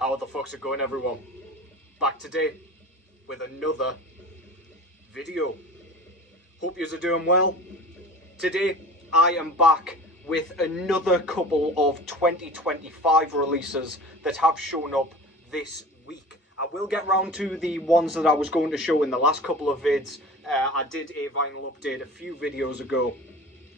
How the fuck's it going, everyone? Back today with another video. Hope yous are doing well. Today I am back with another couple of 2025 releases that have shown up this week. I will get round to the ones that I was going to show in the last couple of vids. I did a vinyl update a few videos ago,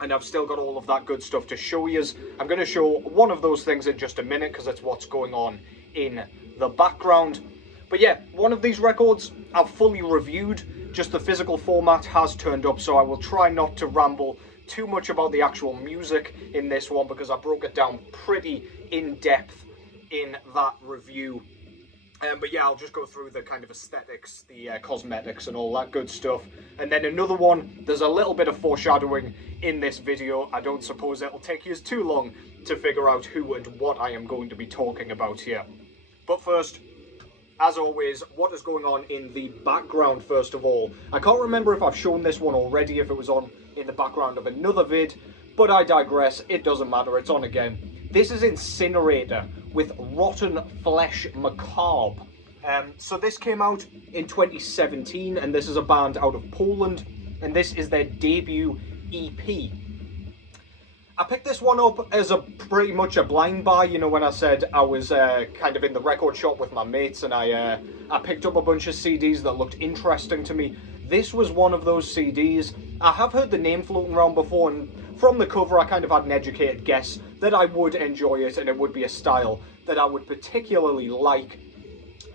and I've still got all of that good stuff to show yous. I'm going to show one of those things in just a minute because it's what's going on in the background. But yeah, one of these records I've fully reviewed. Just the physical format has turned up, so I will try not to ramble too much about the actual music in this one because I broke it down pretty in depth in that review. But yeah, I'll just go through the kind of aesthetics, the cosmetics and all that good stuff. And then another one, there's a little bit of foreshadowing in this video. I don't suppose it'll take you too long to figure out who and what I am going to be talking about here. But first, as always, what is going on in the background first of all? I can't remember if I've shown this one already, if it was on in the background of another vid, but I digress, it doesn't matter, it's on again. This is Incinerator with Rotten Flesh Macabre. So this came out in 2017, and this is a band out of Poland, and this is their debut EP. I picked this one up as pretty much a blind buy, you know, when I said I was kind of in the record shop with my mates, and I picked up a bunch of CDs that looked interesting to me. This was one of those CDs. I have heard the name floating around before, and from the cover I kind of had an educated guess that I would enjoy it and it would be a style that I would particularly like.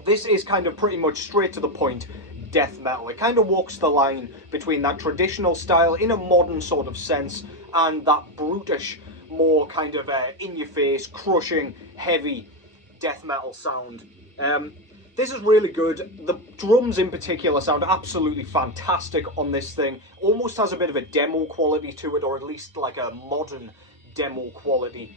This is kind of pretty much straight to the point death metal. It kind of walks the line between that traditional style in a modern sort of sense and that brutish, more kind of in-your-face, crushing, heavy death metal sound. This is really good. The drums in particular sound absolutely fantastic on this thing. Almost has a bit of a demo quality to it, or at least like a modern demo quality.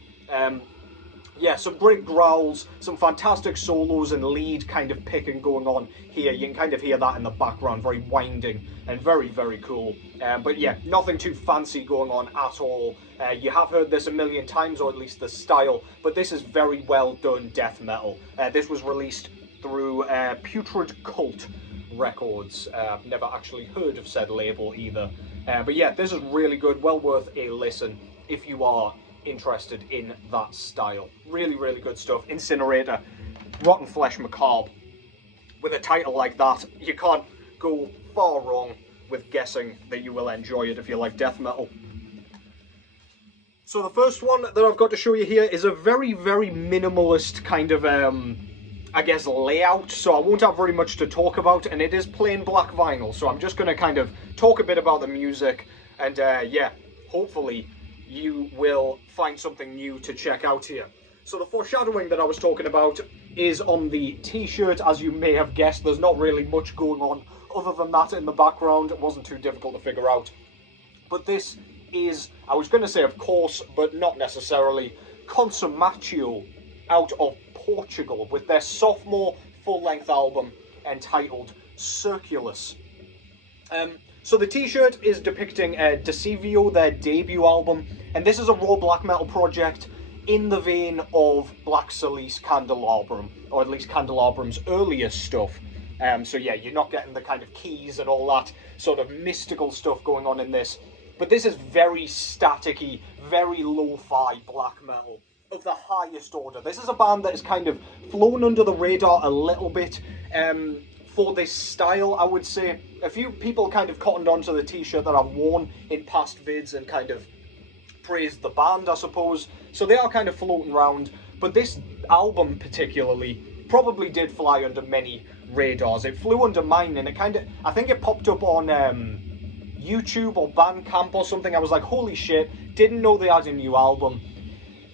Yeah, some great growls, some fantastic solos and lead kind of picking going on here. You can kind of hear that in the background, very winding and very, very cool. But yeah, nothing too fancy going on at all. You have heard this a million times, or at least the style, but this is very well done death metal. This was released through Putrid Cult Records. I've never actually heard of said label either. But yeah, this is really good, well worth a listen if you are interested in that style. Really, really good stuff. Incinerator, Rotten Flesh Macabre. With a title like that, you can't go far wrong with guessing that you will enjoy it if you like death metal. So the first one that I've got to show you here is a very, very minimalist kind of I guess layout, so I won't have very much to talk about, and it is plain black vinyl, so I'm just going to kind of talk a bit about the music, and yeah, hopefully you will find something new to check out here. So the foreshadowing that I was talking about is on the t-shirt. As you may have guessed, there's not really much going on other than that in the background. It wasn't too difficult to figure out. But this is, I was going to say of course, but not necessarily, Consummatio out of Portugal with their sophomore full-length album entitled Circulus. So the t-shirt is depicting Decivio, their debut album, and this is a raw black metal project in the vein of Black Silice Candelabrum, or at least Candelabram's earlier stuff. So yeah, you're not getting the kind of keys and all that sort of mystical stuff going on in this, but this is very staticky, very lo-fi black metal of the highest order. This is a band that has kind of flown under the radar a little bit for this style, I would say. A few people kind of cottoned onto the t-shirt that I've worn in past vids and kind of praised the band, I suppose. So they are kind of floating around, but this album particularly probably did fly under many radars. It flew under mine, and it kind of, I think it popped up on YouTube or Bandcamp or something. I was like, holy shit, didn't know they had a new album.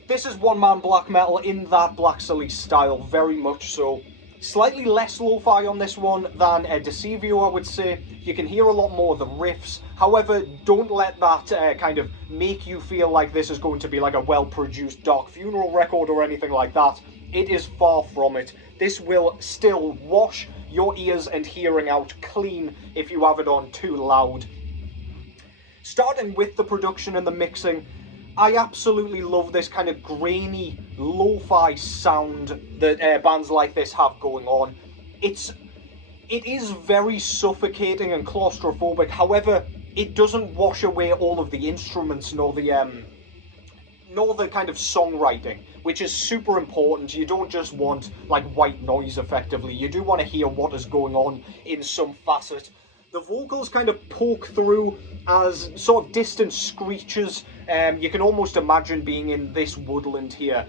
This is one-man black metal in that Black Silice style, very much so. Slightly less lo-fi on this one than Decivio, I would say. You can hear a lot more of the riffs. However, don't let that kind of make you feel like this is going to be like a well-produced Dark Funeral record or anything like that. It is far from it. This will still wash your ears and hearing out clean if you have it on too loud. Starting with the production and the mixing, I absolutely love this kind of grainy, lo-fi sound that bands like this have going on. It is very suffocating and claustrophobic. However, it doesn't wash away all of the instruments nor the kind of songwriting, which is super important. You don't just want like white noise effectively. You do want to hear what is going on in some facet. The vocals kind of poke through as sort of distant screeches. You can almost imagine being in this woodland here,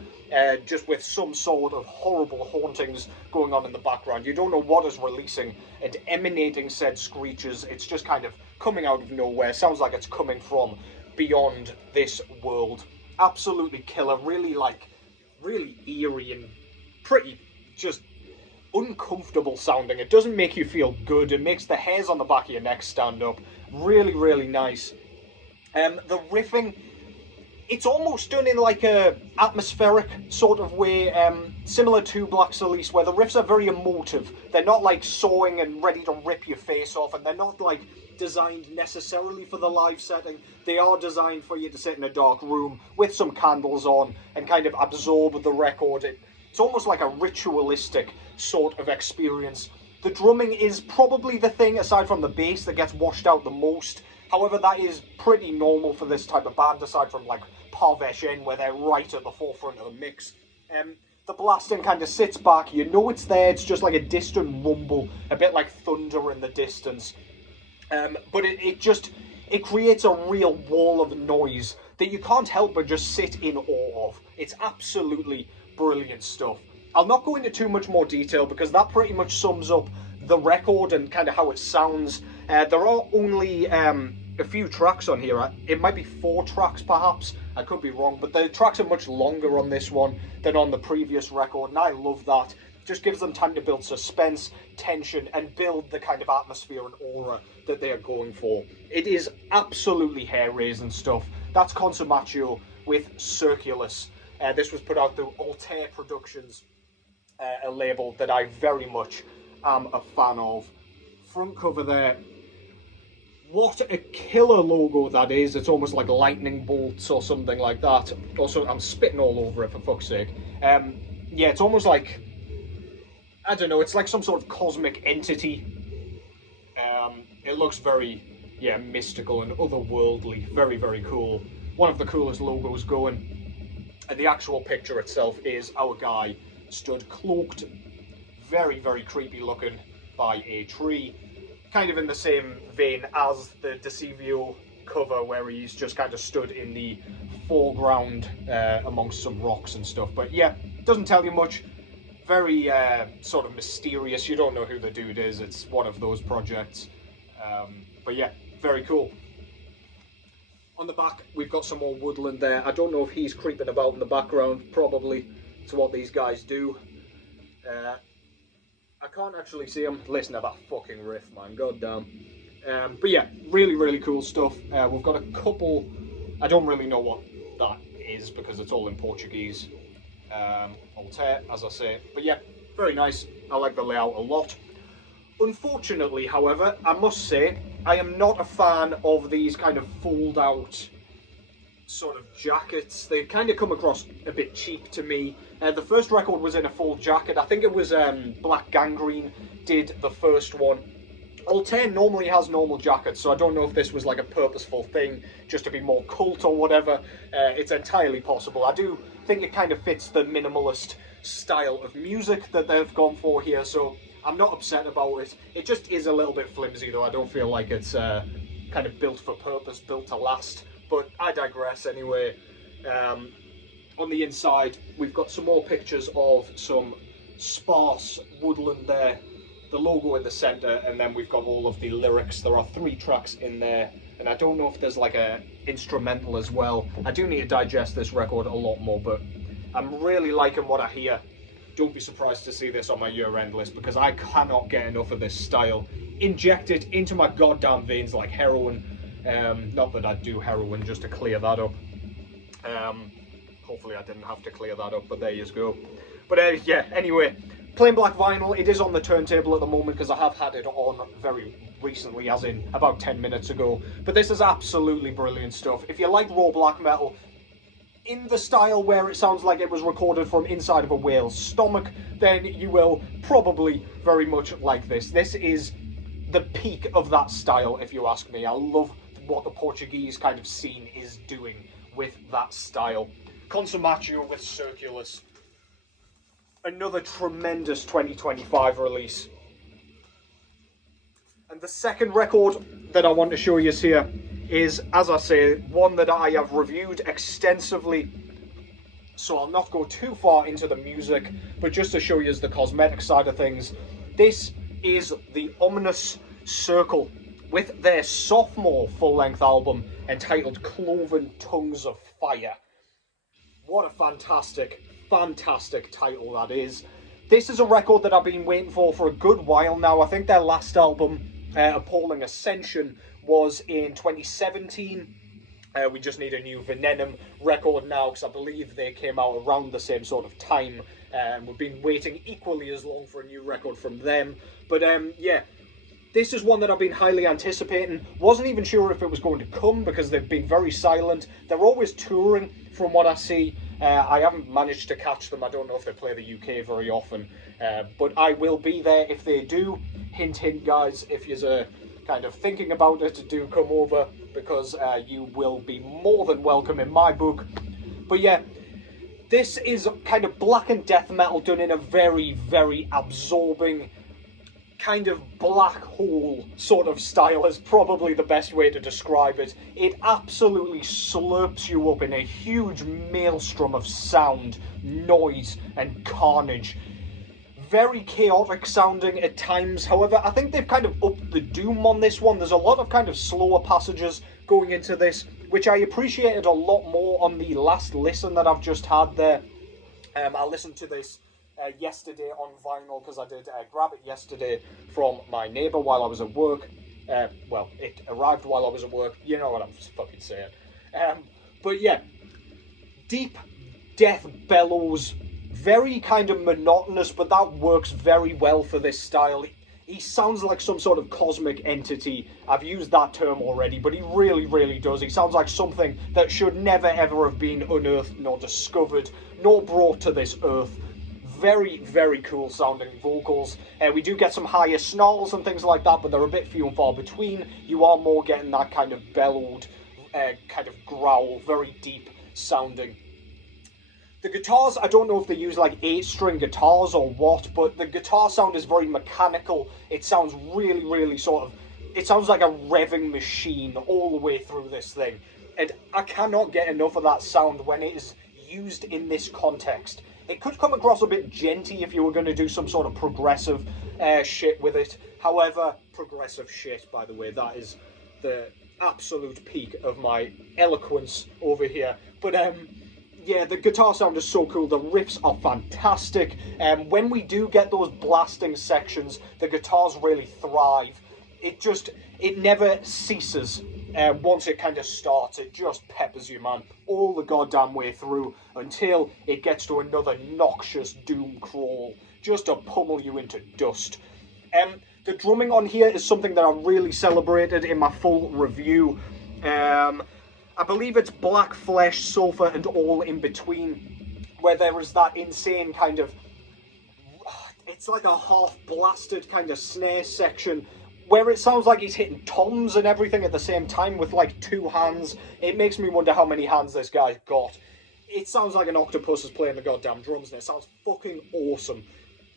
just with some sort of horrible hauntings going on in the background. You don't know what is releasing and emanating said screeches. It's just kind of coming out of nowhere. Sounds like it's coming from beyond this world. Absolutely killer. Really eerie and pretty just uncomfortable sounding. It doesn't make you feel good. It makes the hairs on the back of your neck stand up. Really, really nice. The riffing, it's almost done in like a atmospheric sort of way, similar to Black Silice, where the riffs are very emotive. They're not like sawing and ready to rip your face off, and they're not like designed necessarily for the live setting. They are designed for you to sit in a dark room with some candles on and kind of absorb the record. It's almost like a ritualistic sort of experience. The drumming is probably the thing, aside from the bass, that gets washed out the most. However, that is pretty normal for this type of band, aside from like Parveshen, where they're right at the forefront of the mix. The blasting kind of sits back. You know it's there. It's just like a distant rumble, a bit like thunder in the distance. But it creates a real wall of noise that you can't help but just sit in awe of. It's absolutely brilliant stuff. I'll not go into too much more detail because that pretty much sums up the record and kind of how it sounds. There are only a few tracks on here. It might be 4 tracks perhaps. I could be wrong, but the tracks are much longer on this one than on the previous record, and I love that. Just gives them time to build suspense, tension, and build the kind of atmosphere and aura that they are going for. It is absolutely hair-raising stuff. That's Consummatio with Circulus. This was put out through Altair Productions, a label that I very much am a fan of. Front cover there. What a killer logo that is. It's almost like lightning bolts or something like that. Also, I'm spitting all over it for fuck's sake. Yeah, it's almost like, I don't know, it's like some sort of cosmic entity. It looks very, yeah, mystical and otherworldly. Very, very cool. One of the coolest logos going. And the actual picture itself is our guy stood cloaked, very, very creepy looking, by a tree. Kind of in the same vein as the Decivio cover, where he's just kind of stood in the foreground amongst some rocks and stuff. But yeah, doesn't tell you much. Very sort of mysterious. You don't know who the dude is. It's one of those projects. But yeah, very cool. On the back, we've got some more woodland there. I don't know if he's creeping about in the background. Probably. It's what these guys do. I can't actually see him. Listen to that fucking riff, man. God damn. But yeah, really, really cool stuff. We've got a couple... I don't really know what that is because it's all in Portuguese. Altair, as I say. But yeah, very nice. I like the layout a lot. Unfortunately, however, I must say, I am not a fan of these kind of fold-out sort of jackets. They kind of come across a bit cheap to me. The first record was in a full jacket. I think it was Black Gangrene did the first one. Altair normally has normal jackets, so I don't know if this was like a purposeful thing just to be more cult or whatever. It's entirely possible. I do think it kind of fits the minimalist style of music that they've gone for here, so I'm not upset about it. It just is a little bit flimsy though. I don't feel like it's kind of built for purpose, built to last, but I digress anyway. On the inside, we've got some more pictures of some sparse woodland there, the logo in the centre, and then we've got all of the lyrics. There are 3 tracks in there, and I don't know if there's like a instrumental as well. I do need to digest this record a lot more, but I'm really liking what I hear. Don't be surprised to see this on my year-end list, because I cannot get enough of this style. Injected into my goddamn veins like heroin. Not that I'd do heroin just to clear that up. Hopefully I didn't have to clear that up, but there you go. But yeah, anyway, plain black vinyl. It is on the turntable at the moment because I have had it on very recently, as in about 10 minutes ago. But this is absolutely brilliant stuff. If you like raw black metal, in the style where it sounds like it was recorded from inside of a whale's stomach, then you will probably very much like this. This is the peak of that style, if you ask me. I love what the Portuguese kind of scene is doing with that style. Consummatio with Circulus. Another tremendous 2025 release. And the second record that I want to show you here is, as I say, one that I have reviewed extensively. So I'll not go too far into the music, but just to show you the cosmetic side of things. This is the ominous Circle with their sophomore full-length album entitled Cloven Tongues of Fire. What a fantastic, fantastic title that is. This is a record that I've been waiting for a good while now. I think their last album, Appalling Ascension, was in 2017. We just need a new Venom record now, because I believe they came out around the same sort of time. We've been waiting equally as long for a new record from them. But yeah, this is one that I've been highly anticipating. Wasn't even sure if it was going to come, because they've been very silent. They're always touring, from what I see. I haven't managed to catch them. I don't know if they play the UK very often. But I will be there if they do. Hint, hint, guys, if you're kind of thinking about it, do come over, because you will be more than welcome in my book. But yeah, this is kind of blackened death metal done in a very, very absorbing, kind of black hole sort of style is probably the best way to describe it. It absolutely slurps you up in a huge maelstrom of sound, noise, and carnage. Very chaotic sounding at times. However, I think they've kind of upped the doom on this one. There's a lot of kind of slower passages going into this, which I appreciated a lot more on the last listen that I've just had there. I listened to this yesterday on vinyl, because I did grab it yesterday from my neighbour while I was at work. Well, it arrived while I was at work. You know what I'm fucking saying. But yeah, deep death bellows. Very kind of monotonous, but that works very well for this style. He sounds like some sort of cosmic entity. I've used that term already, but he really, really does. He sounds like something that should never, ever have been unearthed, nor discovered, nor brought to this earth. Very, very cool sounding vocals. We do get some higher snarls and things like that, but they're a bit few and far between. You are more getting that kind of bellowed, kind of growl, very deep sounding. The guitars, I don't know if they use like 8-string guitars or what, but the guitar sound is very mechanical. It sounds really, really sort of, it sounds like a revving machine all the way through this thing. And I cannot get enough of that sound when it is used in this context. It could come across a bit genty if you were going to do some sort of progressive shit with it. However, progressive shit, by the way, that is the absolute peak of my eloquence over here. But yeah, the guitar sound is so cool. The riffs are fantastic. When we do get those blasting sections, the guitars really thrive. It never ceases. Once it kind of starts, it just peppers you, man, all the goddamn way through until it gets to another noxious doom crawl, just to pummel you into dust. The drumming on here is something that I really celebrated in my full review. I believe it's Black Flesh, Sulphur, and All in Between, where there is that insane kind of, it's like a half-blasted kind of snare section, where it sounds like he's hitting toms and everything at the same time with like 2 hands. It makes me wonder how many hands this guy's got. It sounds like an octopus is playing the goddamn drums, and it sounds fucking awesome.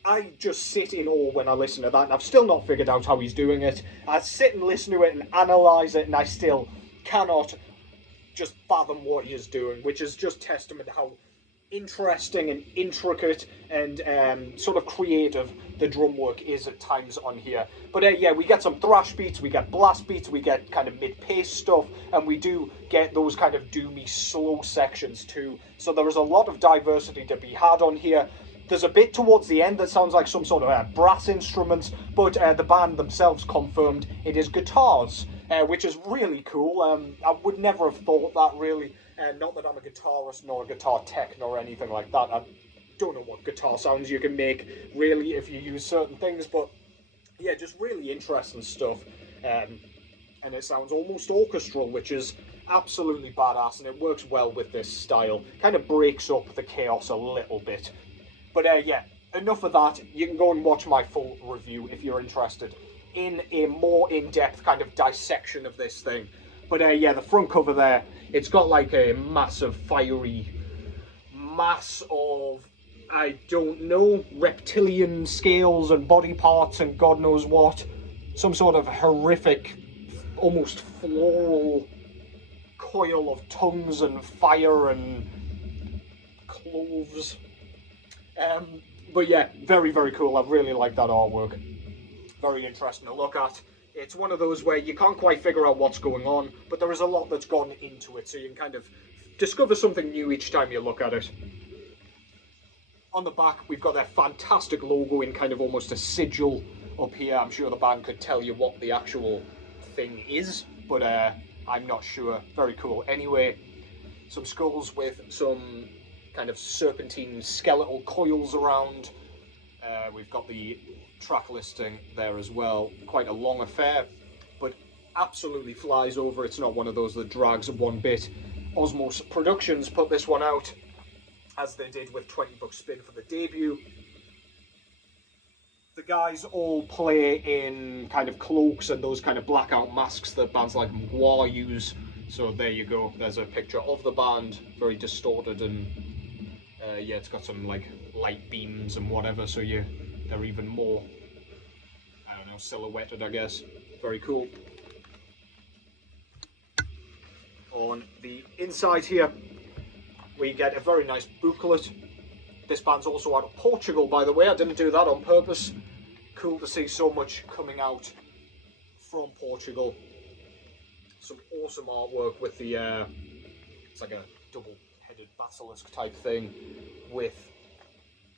I just sit in awe when I listen to that, and I've still not figured out how he's doing it. I sit and listen to it and analyse it, and I still cannot just fathom what he is doing, which is just testament to how interesting and intricate and sort of creative the drum work is at times on here. But yeah, we get some thrash beats, we get blast beats, we get kind of mid-pace stuff, and we do get those kind of doomy slow sections too. So there is a lot of diversity to be had on here. There's a bit towards the end that sounds like some sort of brass instruments, but the band themselves confirmed it is guitars, which is really cool. I would never have thought that, really. Not that I'm a guitarist nor a guitar tech nor anything like that. I don't know what guitar sounds you can make, really, if you use certain things, but yeah, just really interesting stuff. And it sounds almost orchestral, which is absolutely badass, and it works well with this style. Kind of breaks up the chaos a little bit. But yeah, enough of that. You can go and watch my full review if you're interested in a more in-depth kind of dissection of this thing. But yeah, the front cover there, it's got like a massive fiery mass of, I don't know, reptilian scales and body parts and God knows what. Some sort of horrific, almost floral coil of tongues and fire and cloves. But yeah, very, very cool. I really like that artwork. Very interesting to look at. It's one of those where you can't quite figure out what's going on, but there is a lot that's gone into it, so you can kind of discover something new each time you look at it. On the back, we've got their fantastic logo in kind of almost a sigil up here. I'm sure the band could tell you what the actual thing is, but I'm not sure. Very cool. Anyway, some skulls with some kind of serpentine skeletal coils around. We've got the track listing there as well. Quite a long affair, but absolutely flies over. It's not one of those that drags one bit. Osmos Productions put this one out, as they did with 20 Bucks Spin for the debut. The guys all play in kind of cloaks and those kind of blackout masks that bands like Macabre use. So there you go, there's a picture of the band, very distorted, and yeah, it's got some like light beams and whatever, so they're even more, I don't know, silhouetted, I guess. Very cool. On the inside here, we get a very nice booklet. This band's also out of Portugal, by the way. I didn't do that on purpose. Cool to see so much coming out from Portugal. Some awesome artwork with the, it's like a double-headed basilisk type thing with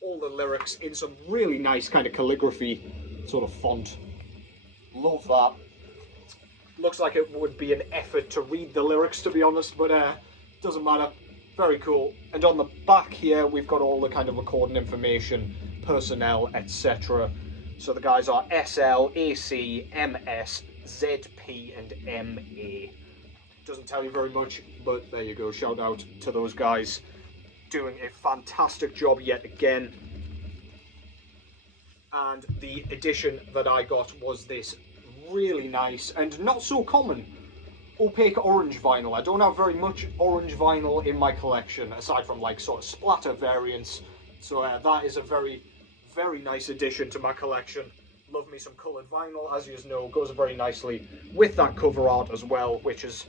all the lyrics in some really nice kind of calligraphy sort of font. Love that. Looks like it would be an effort to read the lyrics, to be honest, but doesn't matter. Very cool. And on the back here, we've got all the kind of recording information, personnel, etc. So the guys are SL, AC, MS, ZP, and MA. Doesn't tell you very much, but there you go. Shout out to those guys. Doing a fantastic job yet again. And the edition that I got was this really nice and not so common opaque orange vinyl. I don't have very much orange vinyl in my collection, aside from like sort of splatter variants. So that is a very, very nice addition to my collection. Love me some coloured vinyl, as you know, goes very nicely with that cover art as well, which is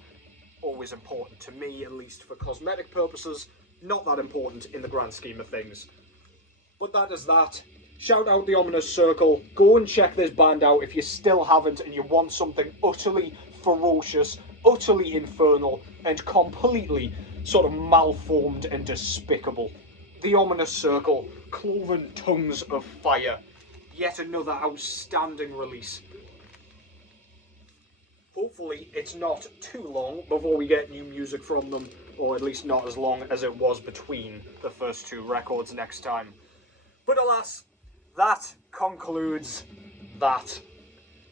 always important to me, at least for cosmetic purposes. Not that important in the grand scheme of things. But that is that. Shout out the Ominous Circle. Go and check this band out if you still haven't and you want something utterly ferocious, utterly infernal, and completely sort of malformed and despicable. The Ominous Circle, Cloven Tongues of Fire. Yet another outstanding release. Hopefully it's not too long before we get new music from them, or at least not as long as it was between the first two records next time. But alas, that concludes that.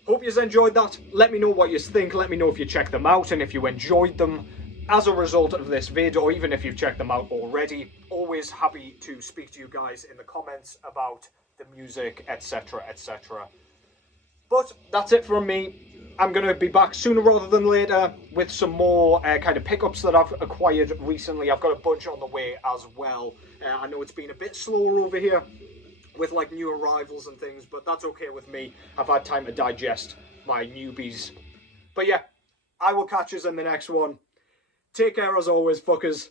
Hope you enjoyed that. Let me know what you think. Let me know if you checked them out and if you enjoyed them as a result of this vid, or even if you've checked them out already. Always happy to speak to you guys in the comments about the music, etc, etc. But that's it from me. I'm going to be back sooner rather than later with some more kind of pickups that I've acquired recently. I've got a bunch on the way as well. I know it's been a bit slower over here with like new arrivals and things, but that's okay with me. I've had time to digest my newbies. But yeah, I will catch us in the next one. Take care as always, fuckers.